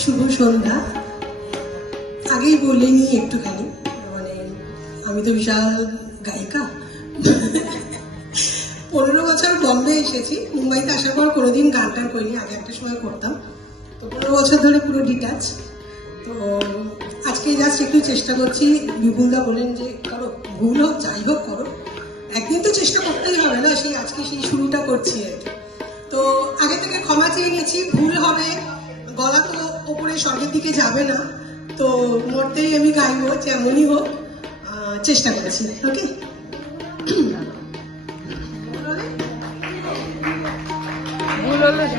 শুভ সন্ধ্যা। আগেই বলে নি একটুখানি, মানে আমি তো বিশাল গায়িকা। 15 বছর বম্বে এসেছি। মুম্বাইতে আসার পর কোনোদিন গান টান করিনি, আগে একটা সময় করতাম। তো 15 বছর ধরে পুরো ডিটাচ। তো আজকে জাস্ট একটু চেষ্টা করছি। বিপুলদা বলেন যে করো, ভুল হোক যাই হোক করো, একদিন তো চেষ্টা করতেই হবে না, সেই আজকে সেই শুরুটা করছি আর কি। তো আগে থেকে ক্ষমা চেয়ে নিয়েছি, ভুল হবে, গলা তো ওপরে স্বর্গের দিকে যাবে না, তো মরতেই আমি গাইবো, যেমনই হোক চেষ্টা করেছি। ওকে,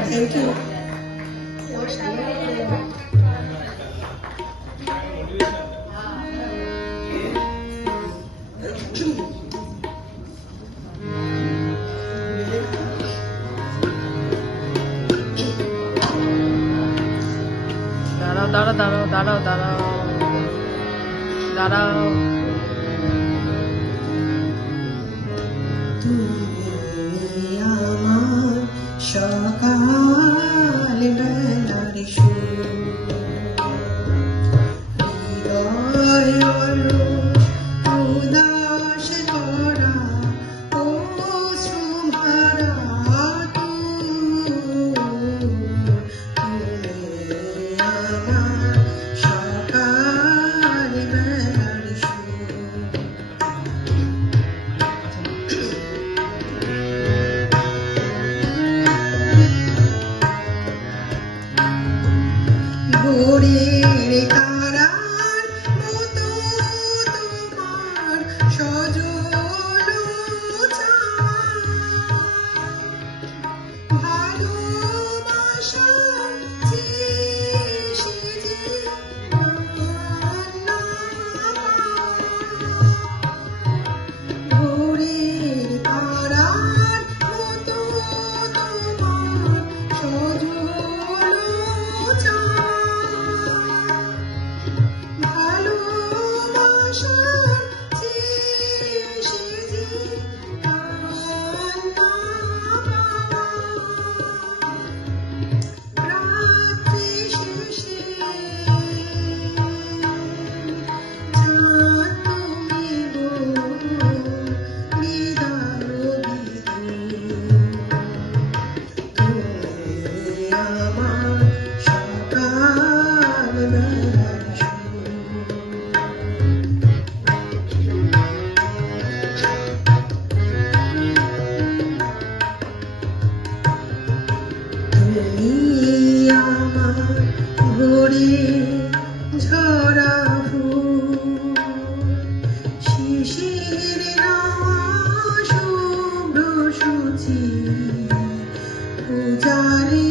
থ্যাংক ইউ। দাঁড়াও দাঁড়াও দাঁড়াও দাঁড়াও দাঁড়াও। তুমি আমার সকাল বেলার সুর, হৃদয় উদাস করা অশ্রুভরা তুমি আমার সকাল বেলার সুর। ভোরের তারার মতো তোমার সজল ভালোবাসা ভোরের তারার মতো তোমার সজল ভালোবাসা রাত্রি শেষে তুমি গো বিদায় তুমি আমার সকাল বেলার সুর। তুমি আমার ভোরে ঝরা ফুল, শিশির নাওয়া শুভ্র সূচি পূজারি